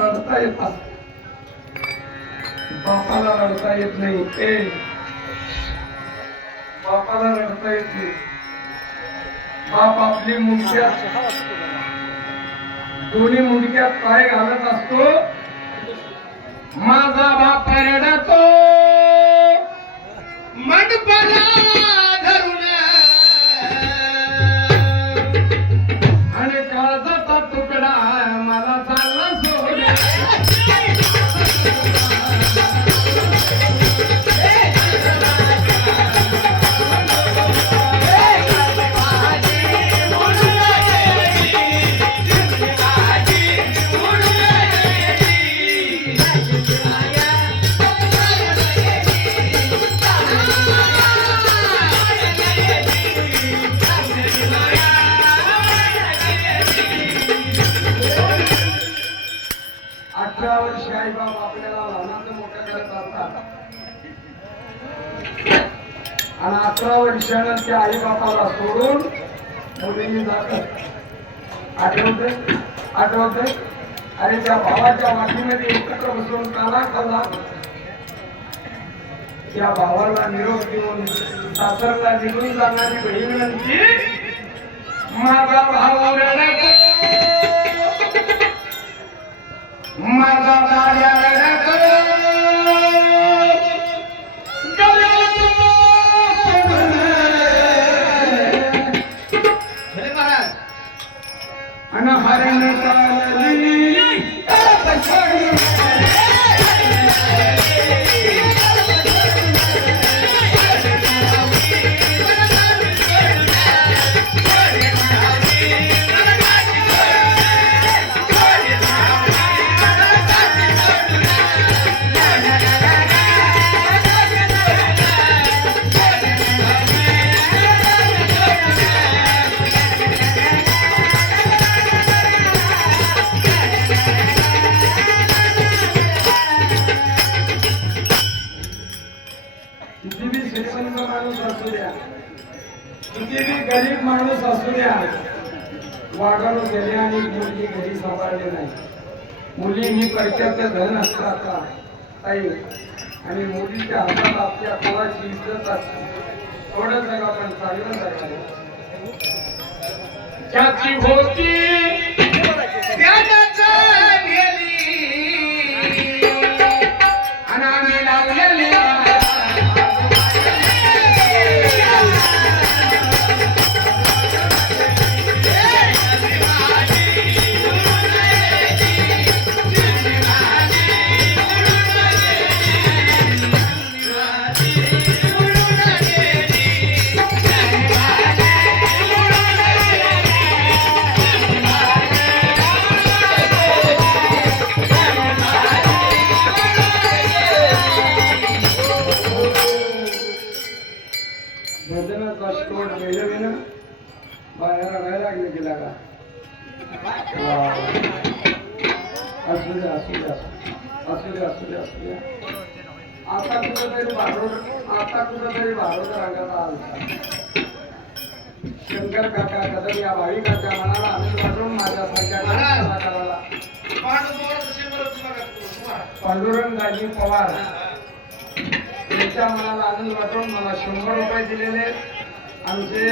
रडता येतात. बापाला रडता येत नाही ए बापाला रडता येत नाही. बाप आपली मुंडक्यात दोन्ही मुंडक्यात पाय घालत असतो. माझा बाप रडतो. मंडपाला आई बाप आपल्याला लहानाचं मोठं करत असतात. आणि अकरा वर्षानं त्या आई बापाला सोडून मुलींनी जातात. आठवत आठवत अरे त्या भावाच्या वाटीमध्ये एकत्र बसून काला खाला त्या भावाला निरोप देऊन सासरला निघून जाणारी बहीण म्हणते I'm sorry. किती बी श्रीमंत माणूस असू द्या किती बी गरीब माणूस असू द्या वागाडू गेले आणि मुलगी घरी सांभाळली नाही. मुली ही पैशाचं धन असतात ताई. आणि मुलीच्या हातात आपल्या कोणाची इज्जत असते. थोडं जर पण चांगलं जगायला ज्याची होती भजनाचा स्टोर गेले ना बाहेर रडायला लागले गेला का. असू दे असू दे असू दे असू दे असू दे आता कुठंतरी भारोड आता कुठंतरी भारोड रंगाचा आलता शंकर काका कदम या भाविकाच्या मनाला आनंद वाटून माझ्यासारख्या कलाकाराला पांडुरंगाजी पवार. त्यांच्या मनाला आनंद वाटून मला शंभर रुपये दिलेले. आमचे